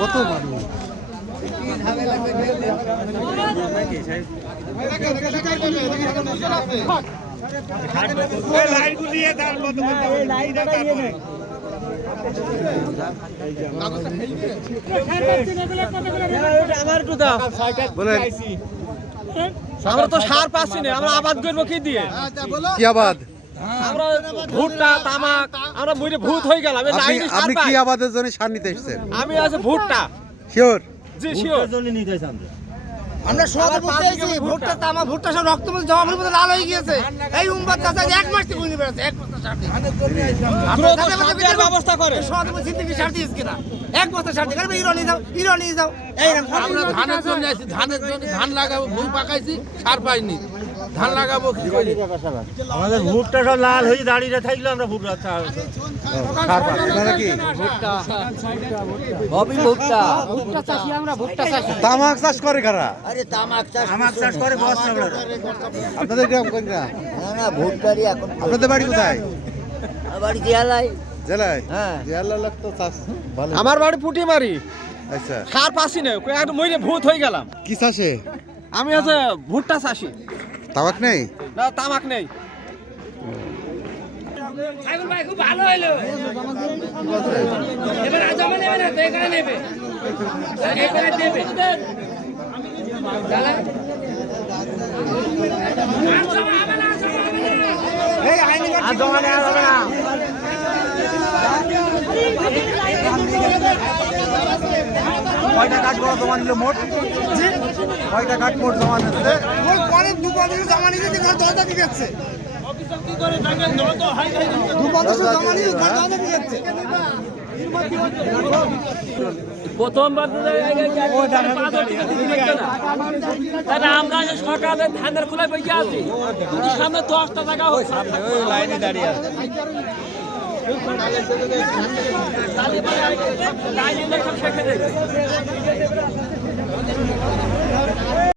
কত মানুষ আমরা তো সার পাচ্ছি না, আমরা আবাদ করবো কি দিয়ে? কি আবাদ? আমরা ভুট্টা তামাক, আমরা বুঝে ভূত হয়ে গেলাম। আপনি কি আবাদের জন্য সার নিতে এসেছেন? আমি আছে ভুট্টা। শিওর? জি শিওর। আমরা সব ভুট্টা আইছি, ভুট্টা তামাক, ভুট্টা সব রক্তমূল জমা মতো লাল হয়ে গিয়েছে। এই উম্বাদ চাচা এক মাস থেকে বুঝে বেড়াচ্ছে, এক বস্তা সার দিয়ে। ব্যবস্থা করে সব সিদ্দিকি সার দিয়েছে কিনা? এক বস্তা সার দিয়ে ইরো নিয়ে যাও। আমরা ধানের জন্য আছি, ধানের জন্য ধান লাগাবো, ভুই পাকাইছি, সার পাইনি, ধান লাগাবো কি করি? আমাদের ভুট্টা সব লাল হয়ে দাঁড়িয়ে থাকলে আমরা ভুট্টা সার পাচ্ছেন না নাকি? ভুট্টা চাষি আমরা, ভুট্টা চাষি। তামাক চাষ করে কারা? আরে তামাক চাষ করে বস আপনাদের গ্রাম কোন গ্রাম? না ভুট্টারই এখন আপনাদের বাড়ি কোথায়? বাড়ি জেলায়। জেলায়? হ্যাঁ। জেলার লোক তো চাষ ভালো। আমার বাড়ি পুটি মারি, আচ্ছা, সার পাচ্ছি না, একদম মরে ভূত হয়ে গেলাম। কি চাষে? আমি আছে ভুট্টা চাষি, তামাক নেই? না তামাক নেই। খুব ভালো হইলো। এবার জমা নেবে না, তো এখানে নেবে, এখানে দেবে। আর জমা নেওয়া যাবে না। কয়টা কাঠ জমা নিল মোট? কয়টা কাঠ মোট জমা নিচ্ছে? অনেক দুপক্ষে জমা নিয়ে যেতে ঘর দরজা দিয়ে যাচ্ছে। প্রথমবার আমরা সকালে ধানের খোলায় বসে আছি, সামনে 10টা টাকা লাইনে দাঁড়িয়ে আছে।